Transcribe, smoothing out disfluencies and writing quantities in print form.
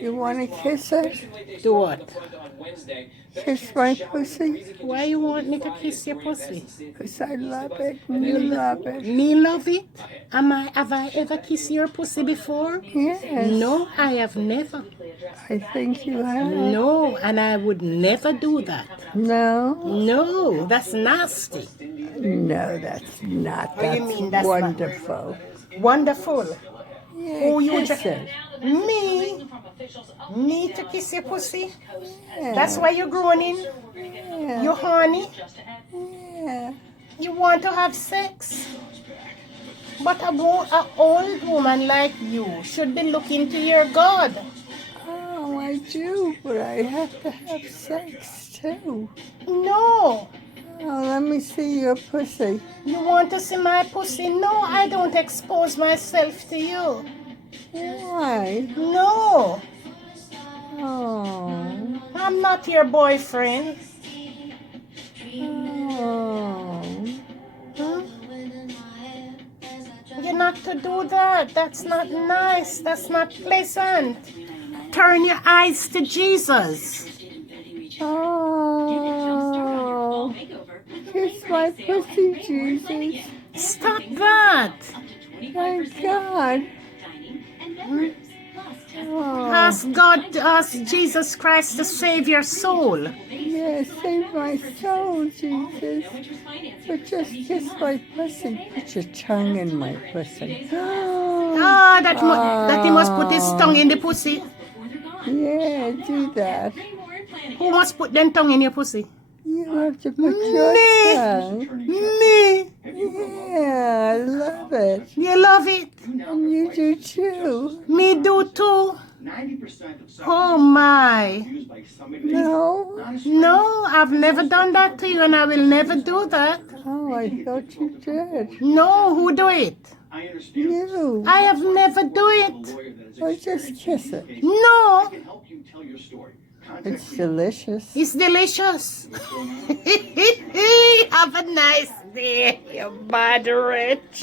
You want to kiss her? Do what? Kiss my pussy? Why you want me to kiss your pussy? Because I love it and you love it. Me love it? Have I ever kissed your pussy before? Yes. No, I have never. I think you have. No, and I would never do that. No? No, that's nasty. No, that's not. What do you mean that's not? wonderful. Wonderful. Yeah, Oh, you kiss it. Me? Me to kiss your pussy? Yeah. That's why you're groaning? Yeah. You horny? Yeah. You want to have sex? But an old woman like you should be looking to your God. Oh, I do, but I have to have sex too. No. Oh, let me see your pussy. You want to see my pussy? No, I don't expose myself to you. Why? No. Oh. I'm not your boyfriend. Oh. Hmm? You're not to do that. That's not nice. That's not pleasant. Turn your eyes to Jesus. Oh. Kiss my pussy, Jesus. Stop that. Thank God. Oh. Ask Jesus Christ to save your soul. Yeah, save my soul, Jesus. But just kiss my pussy. Put your tongue in my pussy. That he must put his tongue in the pussy. Yeah, do that. Who must put their tongue in your pussy? You have to put your tongue. Me. Yeah, I love it. You love it? And you do too. Me do too. Oh my. No? No, I've never done that to you and I will never do that. Oh, I thought you did. No, who do it? You. I have never do it. Or just kiss it. No. It's delicious. It's delicious. Have a nice day, you bad rich.